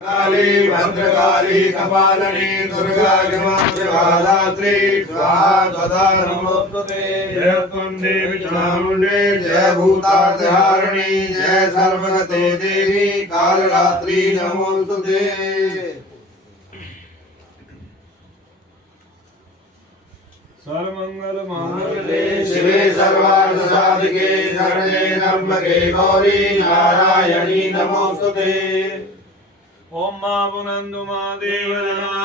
काली भद्रकाली कपालिनी दुर्गा क्षमा शिवाधात्री स्वाहा स्वधा नमोस्तुते। जय त्वं देवी चामुण्डे जय भूतार्तिहारिणी जय सर्वगते देवी कालरात्रि नमोस्तुते। सर्वमंगल मांगल्ये शिवे सर्वार्थ साधिके शरण्ये त्र्यंबके गौरी नारायणी नमोस्तुते। ओम मा पुनंतु मा देवजना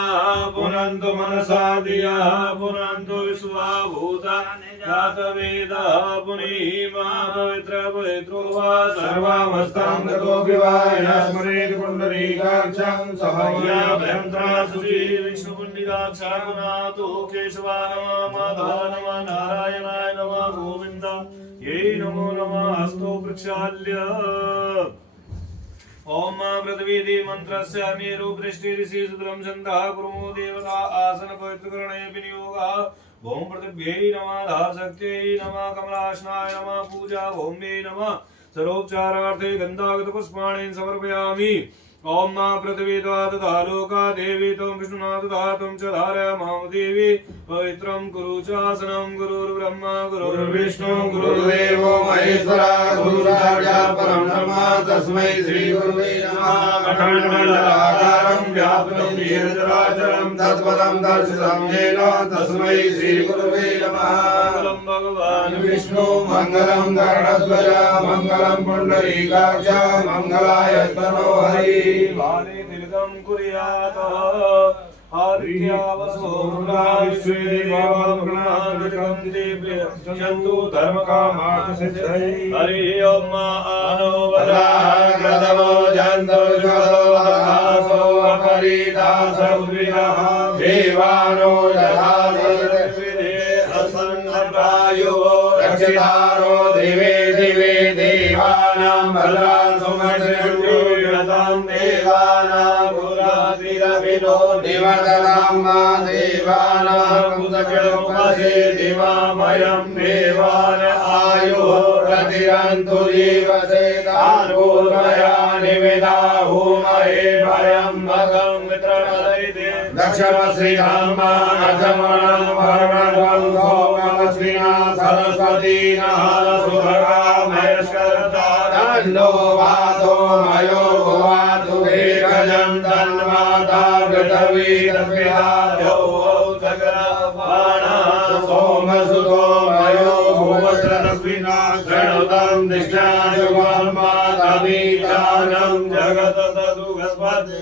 पुनंतु मनसा दिया पुनंतु विश्वा भूतानि जात वेदा पुनि मा पवित्र पवित्रो वा सर्वमस्तं गतो विवाय स्मरेत् पुंडरीकाक्षं सभया भयंत्रा सुची विष्णुपुंडरीकाक्षागुणातो केशवाय नमः माधवाय नमः नारायणाय नमः गोविन्दाय नमो नमः हस्तो प्रक्षाल्य। ओम पृथ्वी मंत्रस्य मेरु दृष्टि ऋषि सुद्रम छन्दः कुर्मो देवता आसन पवित्रकरणे विनियोगः। ओम पृथिव्यै नमः धाशक्त्यै नमः कमलासनाय नमः पूजा भौम्यै नमः सर्वोपचारार्थे गन्धागत पुष्पाणि समर्पयामि। ओम पृथ्वी तथा लोका देवी त्वं विष्णुना तथा त्वं च धारयामः देवी पवित्रं कुरु चासनं गुरुर्ब्रह्मा गुरुर्विष्णु गुरुर्देवो महेश्वरः गुरुसाक्षात् परं ब्रह्म तस्मै श्री गुरुवे नमः। अखण्डमण्डलाकारं व्याप्तं येन चराचरं तत्पदं दर्शितं येन तस्मै श्री गुरुवे नमः। मंगलं भगवान् विष्णु मंगलं गरुडध्वज मंगलं पुंडरीकाक्ष मंगलाय तनो हरि। वाले तिलकं कुर्यात् आदित्यावसो मृगा विश्वे देवानुगणादिकं दिव्यन्तु धर्मकामार्थसिद्धये। हरि ओम आनो वराह क्रतवो जन्तु श्वतो आकाशो अपरिदासुर्विदः देवानो यथा सदृद्विदे असन्नप्रायो रक्षितारो दिवे दिवे देवानां भद्रान् सुमतिर्यो यतां देवानां पुरातिरभिनो निवर्तनां मा देवानां कुतकिलोपसे दिवामयं देवान आयुः प्रतिरन्तु जीवसे तान्पूर्वया निवेदा भूमहे भयं भगं मित्रमदैते दक्षमश्रीधाम्मा अर्धमणं भरणं भोगमश्विना सरस्वती नः सुभगा महेश्वरता दण्डो वातो मयो भुवातु एकजं तन्माता पृथ्वी तस्मिन्